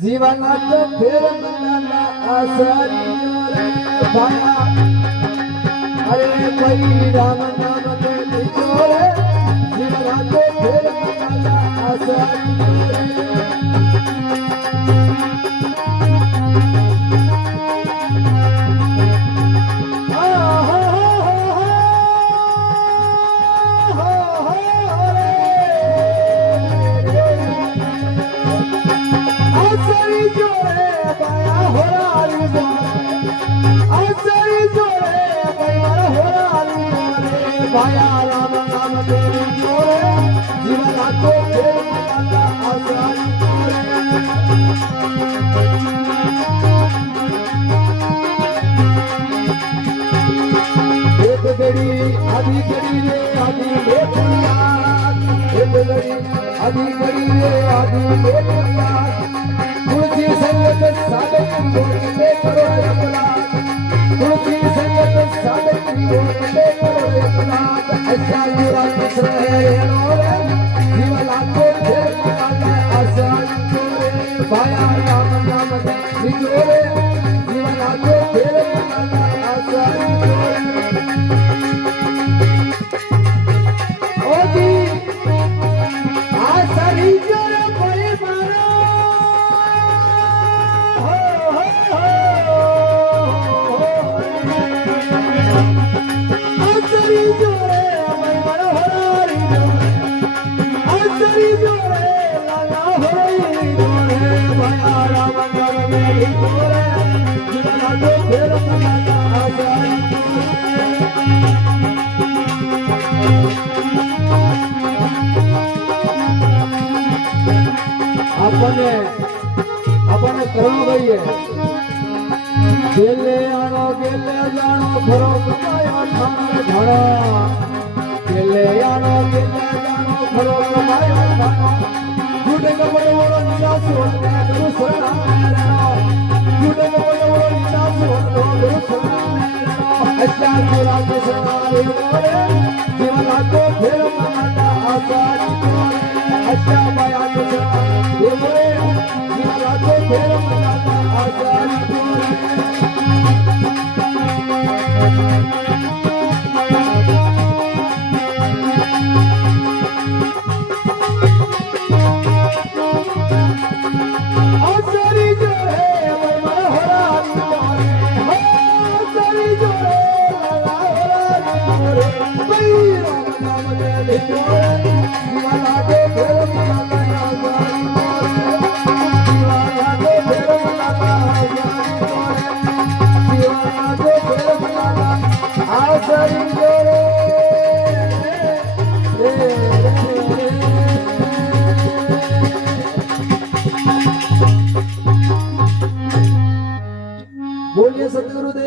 जीवनाचं फेर मनाला आसरियो रे भाया अरे कोई राम नाम घेतो रे जीवनाचं फेर मनाला आसरियो रे भाया राम नाम तेरी जोरे जीवना को फेर मनाला आसरियो रे एक घड़ी आधी घड़ी रे आधी बेखुनिया एक घड़ी आधी घड़ी रे आधी बेखुनिया तुलसी संगत साधक बोलते करो अपना तुलसी संगत साधक बोलते करो अपना ऐसा जुड़ा दूसरा है रे जीवना को फेर मनाला आसरियो रे भाया राम नाम तेरी जोरे जीवना को फेर मनाला आसरियो ओदी आसरियो रे कोई मारो हो आसरियो रे कोई मारो आसरियो रे लाला हो रे भाया राम नाम मेरी जोरे जीवना को फेर मनाला आसरियो अपने अपने करो गई गेले आनो गेले जानो खरो कमायो थाने धड़ा गेले आनो गेले जानो खरो कमायो थानो झूठे को बड़ो बड़ो निराश होते गुरु शरणा झूठे को बड़ो बड़ो निराश होते गुरु शरणा ऐसा जुड़ा दूसरा रे जीवना को फेर मनाला आसरियो रे ऐसा माया दूसरा रे जीवना को फेर मनाला आसरियो बोलिए सतगुरुदेव